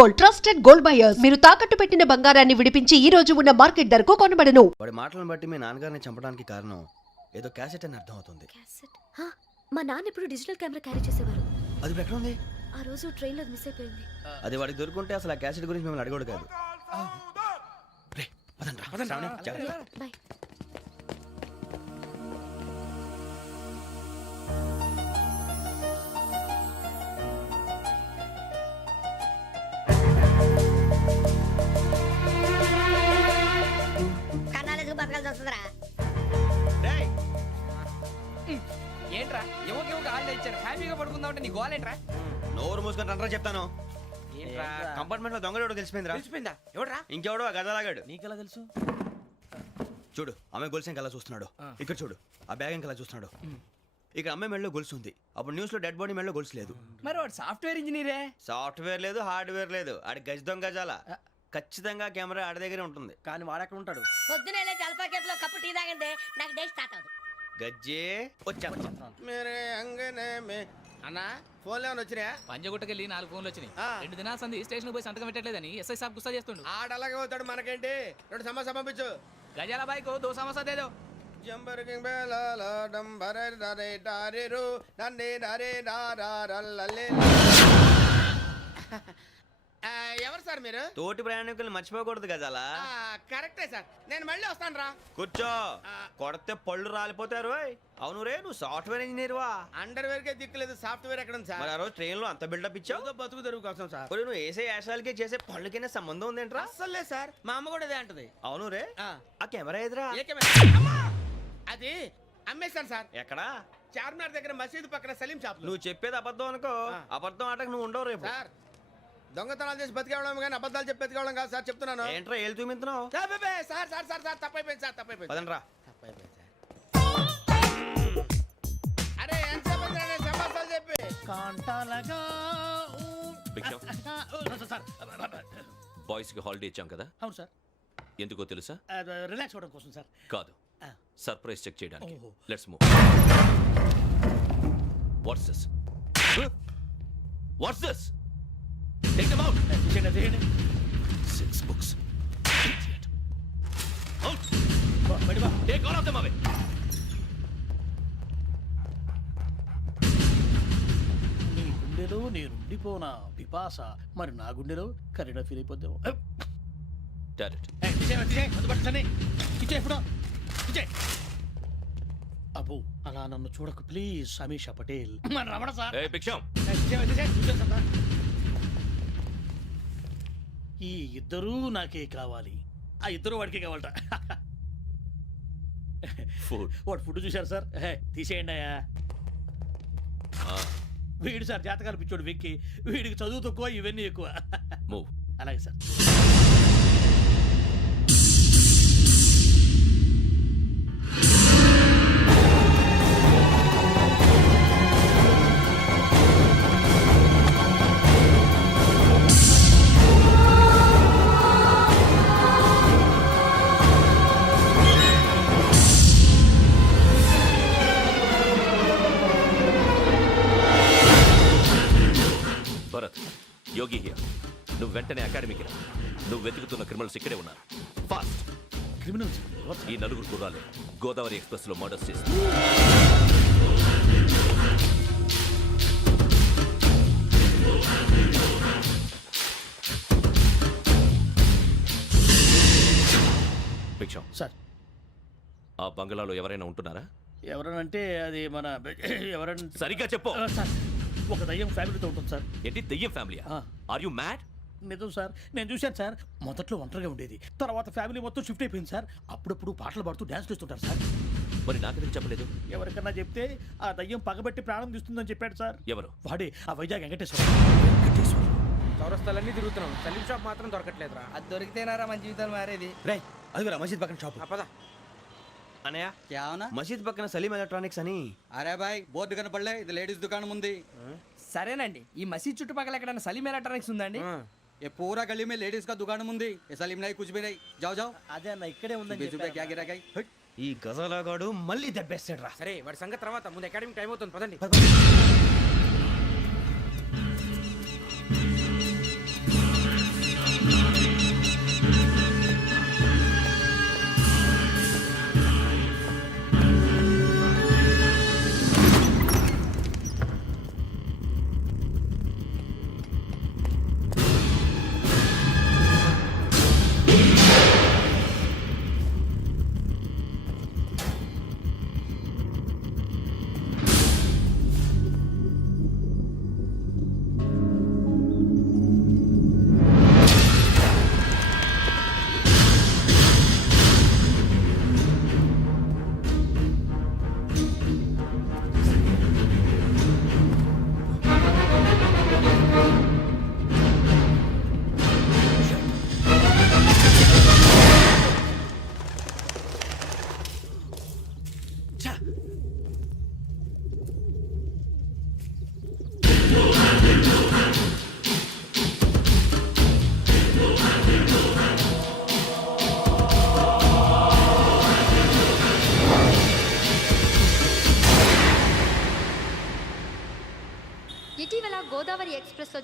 Gold, trusted gold buyers. మీరు తాకట్టు పెట్టిన బంగారాన్ని విడిపించి ఈ రోజు ఉన్న మార్కెట్ ధరకు కొనబడను. వాడి మాటలను బట్టి మీ నాన్నగారిని చంపడానికి కారణం ఏదో క్యాసెట్ అని అర్థం అవుతుంది. క్యాసెట్? మా నాన్న ఇప్పుడు డిజిటల్ కెమెరా క్యారీ చేసేవారు. అది ఇప్పుడు ఎక్కడ ఉంది? ఆ రోజు ట్రైన్ లో మిస్ అయిపోయింది. అది వాడికి దొరుకుంటే అసలు ఆ క్యాసెట్ గురించి మిమ్మల్ని అడగడు కాదు. రే, పదండ్రా. శ్రావణి, జాగ్రత్త. బాయ్. ఏంట్రా ఎవరికి ఆళ్ళు ఇచ్చారు హ్యాపీగా పడుకుందామంటే నీ గోలేంట్రా? నోరు మూసుకొని రండ్రా చెప్తాను. ఏంట్రా కంపార్ట్మెంట్ లో దొంగడు తెలిసిపోయిందిరా. తెలిసిపోయిందా? ఎవడ్రా? ఇంకెవడో ఆ గదలాగాడు. నీకెలా తెలుసు? చూడు, అమ్మాయి గొలుసు ఇంకలా చూస్తున్నాడు. ఇక్కడ చూడు, ఆ బ్యాగ్ ఇంకలా చూస్తున్నాడు. ఇక్కడ అమ్మాయి మెడలో గొలుసు ఉంది. అప్పుడు న్యూస్ లో డెడ్ బాడీ మెడలో గొలుసు లేదు. మరి వాడు సాఫ్ట్వేర్ ఇంజనీరే. సాఫ్ట్వేర్ లేదు, హార్డ్వేర్ లేదు. ఆడి గజ దొంగ గజాల. ఖచ్చితంగా కెమెరా ఆడి దగ్గరే ఉంటుంది. కానీ వాడెక్కడ ఉంటాడు? పొద్దునే లేచి అల్ఫా కేఫ్ లో కప్పు టీ తాగిందే నాకు డే స్టార్ట్ అవుతుంది. గజ్జే వచ్చా. అన్నా ఫోన్లో ఏమైనా వచ్చినాయా? పంజగుట్టకెళ్ళి 4 ఫోన్లు వచ్చినాయి. 2 దినాల సంది స్టేషన్ పోయి సంతకం పెట్టలేదని ఎస్ఐ సాబ్ గుస్తా చేస్తుండు. ఆడలాగే పోతాడు, మనకేంటి? 2 సమస్య పంపించు. గజాల బైక్ 2 సమస్య దేదో. జంబరకింగ్ బేలాల డంబరే డరే డారిరు నన్నే డరే డారల్లలే. ఎవరు సార్ మీరు? తోటి ప్రయాణికుల్ని మర్చిపోకూడదు గజాల. కరెక్టే సార్, నేను మళ్ళీ వస్తాను రా. కూర్చో, కొడితే పళ్ళు రాలిపోతారు. అవును రే, నువ్వు సాఫ్ట్వేర్ ఇంజనీర్ వా? అండర్వేర్ కే దిక్కులేదు, సాఫ్ట్వేర్ ఎక్కడ ఉంది సార్? మరి ఆ రోజు ట్రైన్ లో అంత బిల్డప్ ఇచ్చావు. బతుకు తెరుగు కోసం సార్. ఒరేయ్, నువ్వు వేసే యాశాలకి చేసే పళ్ళకైనా సంబంధం ఉందేంట్రా? అస్సలు లేదు సార్, మా అమ్మ కూడా అదే అంటది. అవును రే, ఆ కెమెరా ఎదురా? ఏ కెమెరా? అమ్మా! అది అమ్మేశాను సార్. ఎక్కడా? చార్మినార్ దగ్గర మసీదు పక్కన సలీం షాప్. నువ్వు చెప్పేది అబద్ధం అనుకో. అబద్ధం ఆటకు నువ్వు ఉండవు రేపు. సార్, దొంగతనాలు చేసి బతికేవడం కానీ అబద్ధాలు చెప్పి బతికేవడం కాదు సార్, చెప్తున్నాను. ఏంట్రా ఏళ్ళు చూపించినావు? సార్ సార్ సార్ సార్ తప్పైపోయింది సార్, తప్పైపోయింది. పదండ్రా. తప్పైపోయింది సార్. అరే ఎంతసేపు సమాసాలు చెప్పి బాయ్స్ కి హాలిడే ఇచ్చాం కదా? అవును సార్. ఎందుకో తెలుసా? రిలాక్స్ అవ్వడం కోసం సార్. కాదు, సర్ప్రైజ్ చెక్ చేయడానికి. ఓహో. Let's move. What's this? What's this? Take them out. 6 books. Idiot. Out. Take all of them away. నీ గుండెలో నేనుండిపోనా పిపాస, మరి నా గుండెలో కరీడా ఫీల్ అయిపోద్దాము. Direct. అబ్బో, అలా నన్ను చూడకు please. Sameesha Patel. Ramana sir. Hey, Biksham. ఈ ఇద్దరూ నాకే కావాలి. ఆ ఇద్దరు వాడికే కావాలట. Food. వాడు ఫుడ్ చూశారు సార్. తీసేయండి అయ్యా. వీడు సార్ జాతకాలు పిచ్చోడు వెక్కి. వీడికి చదువు తక్కువ, ఇవన్నీ ఎక్కువ. Move. అలాగే సార్. Bharat, Yogi here. నువ్వు వెంటనే అకాడమీకి రా. నువ్వు వెతుకుతున్న క్రిమినల్స్ ఇక్కడే ఉన్నారు. ఫాస్ట్. క్రిమినల్స్? ఈ 4 కుర్రాలే గోదావరి ఎక్స్ప్రెస్ లో మర్డర్స్ చేస్తారు. భిక్షం సార్, ఆ బంగ్లాలో ఎవరైనా ఉంటున్నారా? ఎవరనంటే అది మన ఎవరంటే సరిగ్గా చెప్పు. సార్, ఒక దయ్యం ఫ్యామిలీతో ఉంటుంది సార్. ఏంటి దెయ్యం ఫ్యామిలీ? Are you mad? నిజం సార్, నేను చూశాను సార్. మొదట్లో ఒంటరిగా ఉండేది, తర్వాత ఫ్యామిలీ మొత్తం షిఫ్ట్ అయిపోయింది సార్. అప్పుడప్పుడు పాటలు పాడుతూ డ్యాన్స్ చేస్తుంటారు సార్. మరి నాకెందుకు చెప్పలేదు? ఎవరికన్నా చెప్తే ఆ దయ్యం పగబెట్టి ప్రాణం తీస్తుందని చెప్పాడు సార్. ఎవరు? వాడే, ఆ వైజాగ్ వెంకటేశ్వర. చౌరస్తాలన్నీ తిరుగుతున్నాం, సలీం షాప్ మాత్రం దొరకట్లేదురా. అది దొరికితేనారా మన జీవితాలు మారేది. రేయ్, అదిగురా మసీద్ పక్కన షాప్. పద. అనయ్య, क्या होना? మసీద్ పక్కన సలీం ఎలక్ట్రానిక్స్ అని. అరే బాయ్, బోర్డు కనపడలే, ఇది లేడీస్ దుకాణం ఉంది. సరేనండి, ఈ మసీద్ చుట్టుపక్కల ఎక్కడైనా సలీం ఎలక్ట్రానిక్స్ ఉందండి? ये पूरा गली में लेडीज का दुकान मुंदी, ये सलीम नहीं कुछ भी नहीं. जाओ जाओ. అదే అన్న, ఇక్కడే ఉందని 20 रुपए क्या गिरा गई? ఈ గజాలగాడు మళ్ళీ దెబ్బేస్తాడు రా. సరే, వాడి సంగతి తర్వాత, ముందు అకాడమిక్ టైం అవుతుంది, పదండి.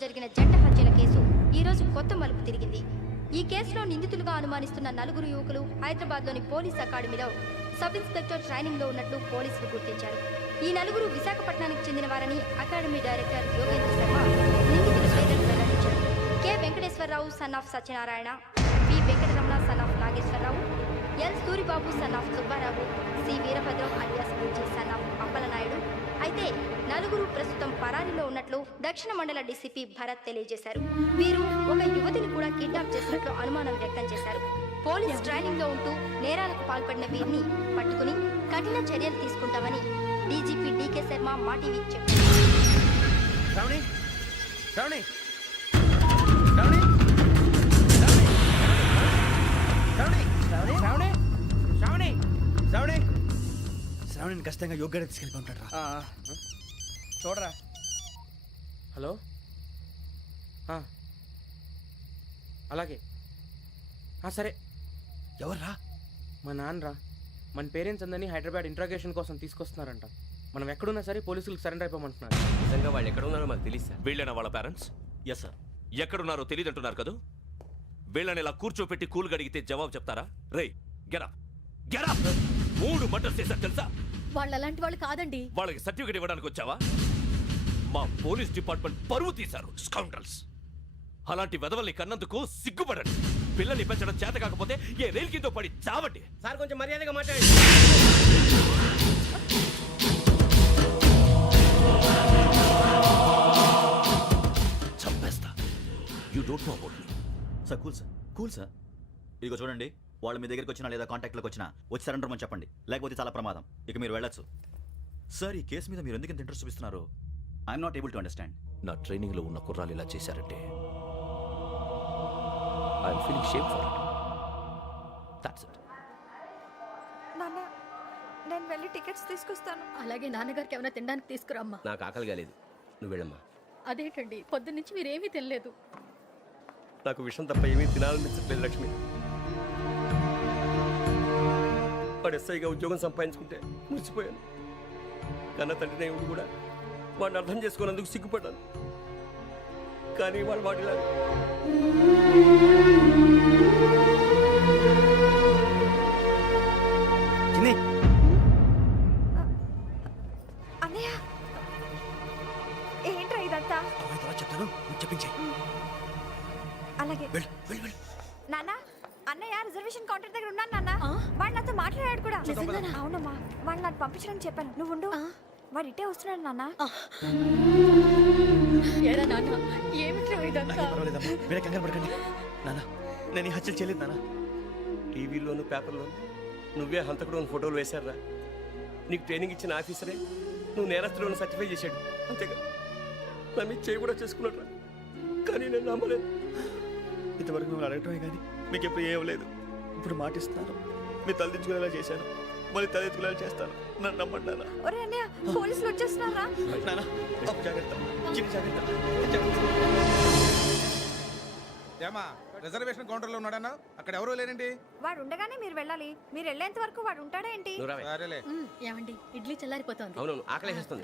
జరిగిన జంట హత్యల కేసు ఈ రోజు కొత్త మలుపు తిరిగింది. ఈ కేసులో నిందితులుగా అనుమానిస్తున్న 4 యువకులు హైదరాబాద్లోని పోలీస్ అకాడమీలో సబ్ ఇన్స్పెక్టర్ ట్రైనింగ్ లో ఉన్నట్లు పోలీసులు గుర్తించారు. ఈ 4 విశాఖపట్నానికి చెందిన వారని అకాడమీ డైరెక్టర్ యోగేంద్ర శర్మ నిందితుల పేర్లను వెల్లడించారు. K Venkateswararao son of Satyanarayana, P Venkataramana son of Nageswararao, L Suribabu son of Subbarao, C Veerabhadram alias Bujji son of Appalanaidu. అయితే 4 ప్రస్తుతం పరారీలో ఉన్నట్లు దక్షిణ మండల డీసీపీ భరత్ తెలియజేశారు. వీరు ఒక యువతిని కూడా కిడ్నాప్ చేసినట్లు అనుమానం వ్యక్తం చేశారు. పోలీస్ ట్రైనింగ్ లో ఉంటూ నేరాలకు పాల్పడిన వీరిని పట్టుకుని కఠిన చర్యలు తీసుకుంటామని డీజీపీ డీకే శర్మ మా టీవీకి చెప్పారు. శ్రావణి శ్రావణి శ్రావణి శ్రావణి శ్రావణి శ్రావణి శ్రావణి శ్రావణిని ఖచ్చితంగా యోగ్యత తీసుకెళ్ళి ఉంటాడు రా. చూడరా. హలో అలాగే సరే. ఎవర్రా? మా నాన్నరా. మన పేరెంట్స్ అందరినీ హైదరాబాద్ ఇంట్రాగేషన్ కోసం తీసుకొస్తున్నారంట. మనం ఎక్కడున్నా సరే పోలీసులకు సరెండర్ అయిపోమంటున్నారు. నిజంగా వాళ్ళు ఎక్కడ ఉన్నారో మాకు తెలియదు సార్. వీళ్ళైనా వాళ్ళ పేరెంట్స్? Yes sir. ఎక్కడున్నారో తెలియదు అంటున్నారు కదా. వీళ్ళని ఇలా కూర్చోపెట్టి కూల్ గడిగితే జవాబు చెప్తారా? రేయ్ గెటప్ గెటప్. 3 మర్డర్స్ చేశారు తెలుసా? వాళ్ళు అలాంటి వాళ్ళు కాదండి. వాళ్ళకి సర్టిఫికేట్ ఇవ్వడానికి వచ్చావా? మా పోలీస్ డిపార్ట్మెంట్ పరువు తీశారు స్కౌండ్రల్స్. అలాంటి వెధవల్ని కన్నందుకు సిగ్గుపడండి. పిల్లల్ని పెంచడం చేత కాకపోతే ఏ రైలు కింద పడి చావండి. సార్ కొంచెం మర్యాదగా మాట్లాడండి. చంపేస్తా. You don't know about me. Sir cool sir. ఇదిగో చూడండి, వాళ్ళు మీ దగ్గరికి వచ్చినా లేదా కాంటాక్ట్లోకి వచ్చినా వచ్చి సరెండర్ అని చెప్పండి, లేకపోతే చాలా ప్రమాదం. ఇక మీరు వెళ్ళొచ్చు. సార్, ఈ కేసు మీద మీరు ఎందుకు ఇంత ఇంట్రెస్ట్ చూపిస్తున్నారు? I'm not able to understand. నా ట్రైనింగ్ లో ఉన్న కుర్రాలు ఇలా చేశారంటే I'm feeling shame for it. That's it. నాన్న, నేను వెళ్ళి టికెట్స్ తీసుకొస్తాను. అలాగే నాన్నగారికి ఏమైనా తినడానికి తీసుకురమ్మా. నాకు ఆకలి కాలేదు, నువ్వు వెళ్ళమ్మా. అదేంటండి, పొద్దున్నుంచి మీరేమీ తినలేదు. నాకు విషయం తప్ప ఏమీ తినాలనిపించట్లేదు లక్ష్మి. వాడు ఎస్ఐగా ఉద్యోగం సంపాదించుకుంటే మురిసిపోయాను. కన్న తండ్రినే ఉండి కూడా వాడిని అర్థం చేసుకున్నందుకు సిగ్గుపడ్డాను. కానీ వాళ్ళు వాడిలా అన్నయ్య, ఏంట్రా ఇదంతా? చెప్తాను, చెప్పించే. అలాగే నాన్న, అన్నయ్య రిజర్వేషన్ కౌంటర్ దగ్గర ఉన్నాను నాన్న. వాడు నాతో మాట్లాడాడు కూడా. అవునమ్మా, వాడు నాకు పంపించడం చెప్పాను. నువ్వు ఉండు, వాడు ఇట్టే వస్తున్నాడు నాన్న. మీరే కంగారు పడకండి నాన్న. నేను ఈ హత్యలు చేయలేదు నాన్న. టీవీలోను పేపర్లోను నువ్వే హంతకుడు ఫోటోలు వేశారా? నీకు ట్రైనింగ్ ఇచ్చిన ఆఫీసరే నువ్వు నేరస్తులను సర్టిఫై చేశాడు. అంతేగా నా మీద చేయి కూడా చేసుకున్నాడు. కానీ నేను నమ్మలేదు. ఇంతవరకు మిమ్మల్ని అడగటమే కానీ మీకు ఎప్పుడు ఏమలేదు. ఇప్పుడు మాటిస్తున్నాను, మీరు తలదించుకునేలా చేశాను, మళ్ళీ తలెత్తుకునేలా చేస్తాను. నన్ను నమ్మండి నాన్న. ఒరే అన్నయ్య, పోలీసులు వచ్చేస్తున్నారా? నాన్న జాగ్రత్త, చిన్న జాగ్రత్త. ఏమా రిజర్వేషన్ కౌంటర్ లో ఉన్నాడన్నా? అక్కడ ఎవరూ లేనండి. వాడు ఉండగానే మీరు వెళ్ళాలి. మీరు వెళ్ళేంత వరకు వాడు ఉంటాడా ఏంటి? సరేలే. ఏమండి, ఇడ్లీ చల్లారిపోతుంది. అవును, ఆకలి వేస్తుంది.